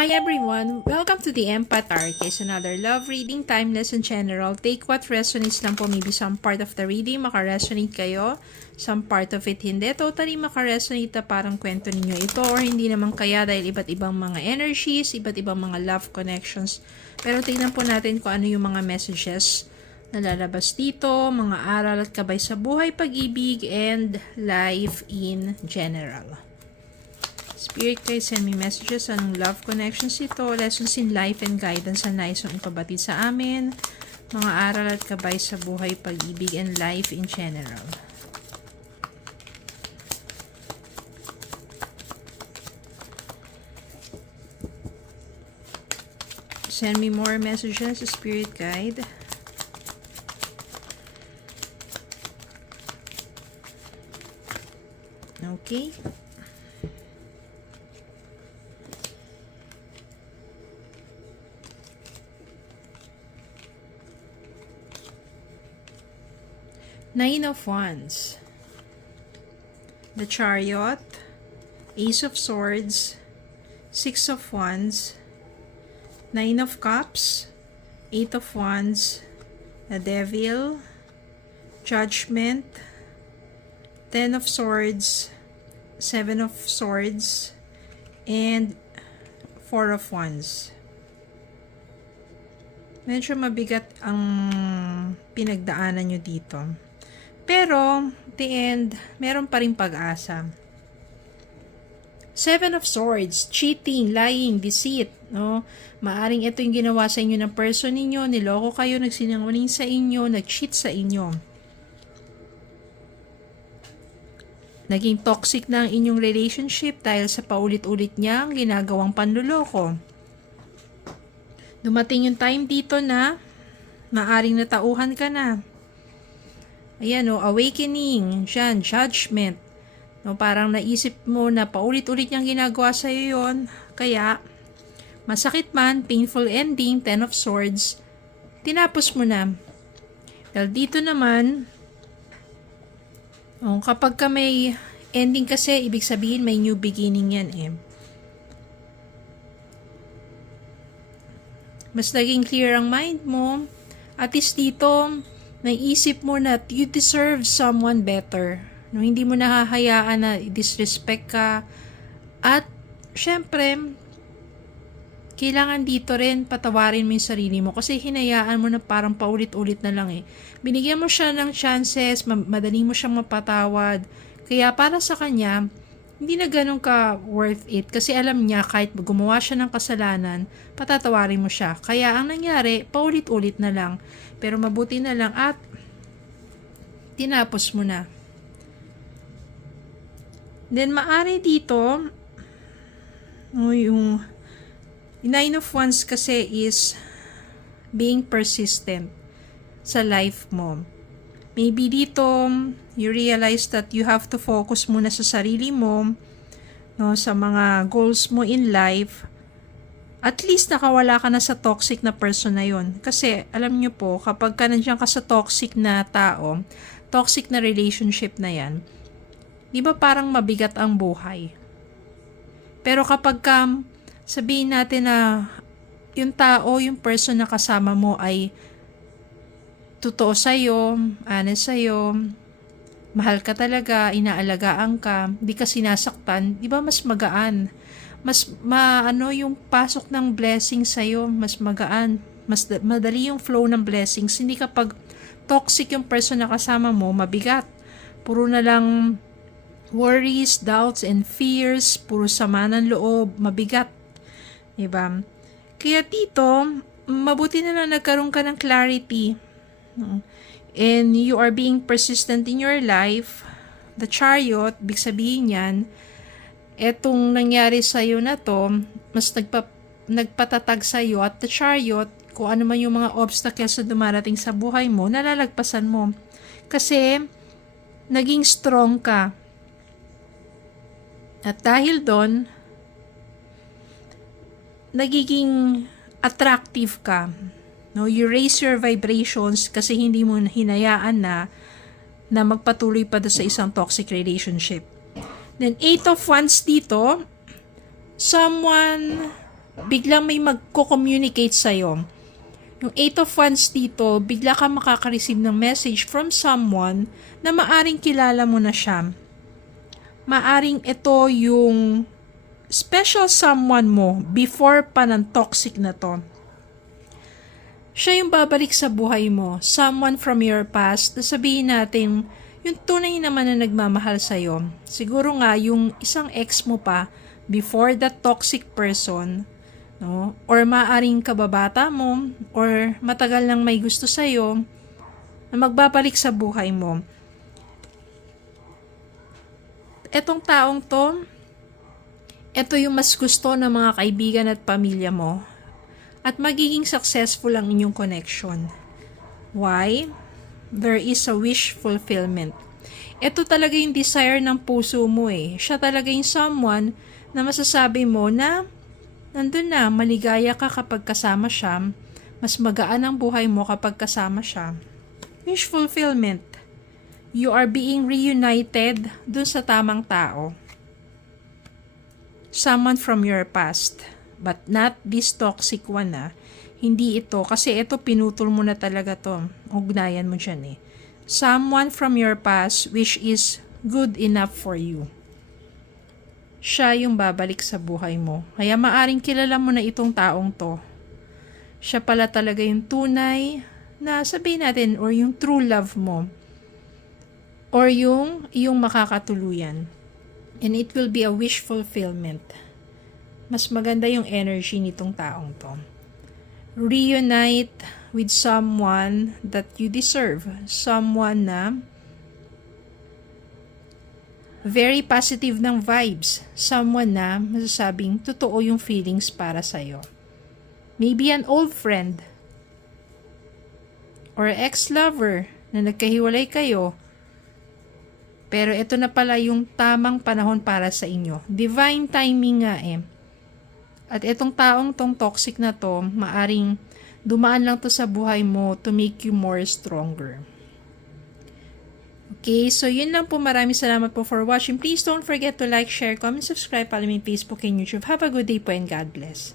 Hi everyone! Welcome to the Empath Arcade. Another love reading, timeless and general. Take what resonates lang po. Maybe some part of the reading makaresonate kayo. Some part of it hindi. Totally makaresonate na parang kwento ninyo ito or hindi naman kaya dahil iba't ibang mga energies, iba't ibang mga love connections. Pero tingnan po natin kung ano yung mga messages na lalabas dito, mga aral at kabay sa buhay, pag-ibig, and life in general. Spirit guys, send me messages. Anong love connections ito? Lessons in life and guidance na nais mong ipabatid sa amin. Mga aral at kabay sa buhay, pag-ibig, and life in general. Send me more messages, Spirit Guide. Okay. Nine of Wands, the Chariot, Ace of Swords, Six of Wands, Nine of Cups, Eight of Wands, the Devil, Judgment, Ten of Swords, Seven of Swords, and Four of Wands. Medyo mabigat ang pinagdaanan nyo dito. Pero, the end, meron pa rin pag-asa. Seven of Swords, cheating, lying, deceit, no? Maaring ito yung ginawa sa inyo ng person ninyo, niloko kayo, nagsinungaling sa inyo, nag-cheat sa inyo. Naging toxic na ang inyong relationship dahil sa paulit-ulit niyang ginagawang panluloko. Dumating yung time dito na maaring natauhan ka na. Ayan o, awakening, dyan, judgment. No, parang naisip mo na paulit-ulit niyang ginagawa sa iyo yun. Kaya, masakit man, painful ending, Ten of Swords, tinapos mo na. Dahil dito naman, kapag ka may ending kasi, ibig sabihin may new beginning yan eh. Mas naging clear ang mind mo. At least dito, naisip mo na you deserve someone better. No, hindi mo nahahayaan na disrespect ka. At, syempre, kailangan dito rin patawarin mo yung sarili mo. Kasi hinayaan mo na parang paulit-ulit na lang eh. Binigyan mo siya ng chances, madali mo siyang mapatawad. Kaya para sa kanya, hindi na ganun ka worth it. Kasi alam niya, kahit gumawa siya ng kasalanan, patatawarin mo siya. Kaya ang nangyari, paulit-ulit na lang. Pero mabuti na lang at tinapos mo na. Then, maari dito, yung Nine of Wands kasi is being persistent sa life mo. Maybe dito, you realize that you have to focus muna sa sarili mo, no, sa mga goals mo in life. At least nakawala ka na sa toxic na person na yun. Kasi alam nyo po, kapag ka nandiyan ka sa toxic na tao, toxic na relationship na yan, di ba parang mabigat ang buhay? Pero kapag ka, sabihin natin na yung tao, yung person na kasama mo ay totoo sa'yo, honest sa'yo, mahal ka talaga, inaalagaan ka, di ka sinasaktan, di ba mas magaan? Mas yung pasok ng blessing sa'yo, mas magaan, mas madali yung flow ng blessings. Hindi kapag toxic yung person na kasama mo, mabigat. Puro na lang worries, doubts, and fears, puro sama ng loob, mabigat. Diba? Kaya dito, mabuti na lang nagkaroon ka ng clarity. And you are being persistent in your life. The Chariot, big sabihin yan, etong nangyari sa'yo na to, mas nagpatatag sa'yo at the Chariot, kung ano man yung mga obstacles na dumarating sa buhay mo, nalalagpasan mo. Kasi, naging strong ka. At dahil doon, nagiging attractive ka. No, you raise your vibrations kasi hindi mo hinayaan na magpatuloy pa sa isang toxic relationship. Then, Eight of Wands dito, someone biglang may magko-communicate sa'yo. Yung 8 of Wands dito, bigla ka makaka-receive ng message from someone na maaring kilala mo na siya. Maaring ito yung special someone mo before pa ng toxic na to. Siya yung babalik sa buhay mo. Someone from your past, na sabihin natin, yung tunay naman na nagmamahal sa'yo. Siguro nga, yung isang ex mo pa, before that toxic person, no? Or maaring kababata mo, or matagal nang may gusto sa'yo, na magbabalik sa buhay mo. Etong taong to, ito yung mas gusto ng mga kaibigan at pamilya mo. At magiging successful ang inyong connection. Why? There is a wish fulfillment. Ito talaga yung desire ng puso mo eh. Siya talaga yung someone na masasabi mo na nandun na, maligaya ka kapag kasama siya. Mas magaan ang buhay mo kapag kasama siya. Wish fulfillment. You are being reunited dun sa tamang tao. Someone from your past. But not this toxic one Hindi ito. Kasi ito pinutol mo na talaga to. Ugnayan mo dyan eh. Someone from your past which is good enough for you. Siya yung babalik sa buhay mo. Kaya maaring kilala mo na itong taong to. Siya pala talaga yung tunay na sabihin natin or yung true love mo. Or yung makakatuluyan. And it will be a wish fulfillment. Mas maganda yung energy nitong taong to. Reunite with someone that you deserve. Someone na very positive ng vibes. Someone na masasabing totoo yung feelings para sa'yo. Maybe an old friend. Or ex-lover na nagkahiwalay kayo. Pero ito na pala yung tamang panahon para sa inyo. Divine timing nga eh. At itong taong tong toxic na to, maaring dumaan lang to sa buhay mo to make you more stronger. Okay, so yun lang po. Maraming salamat po for watching. Please don't forget to like, share, comment, subscribe, follow me on Facebook and YouTube. Have a good day po and God bless.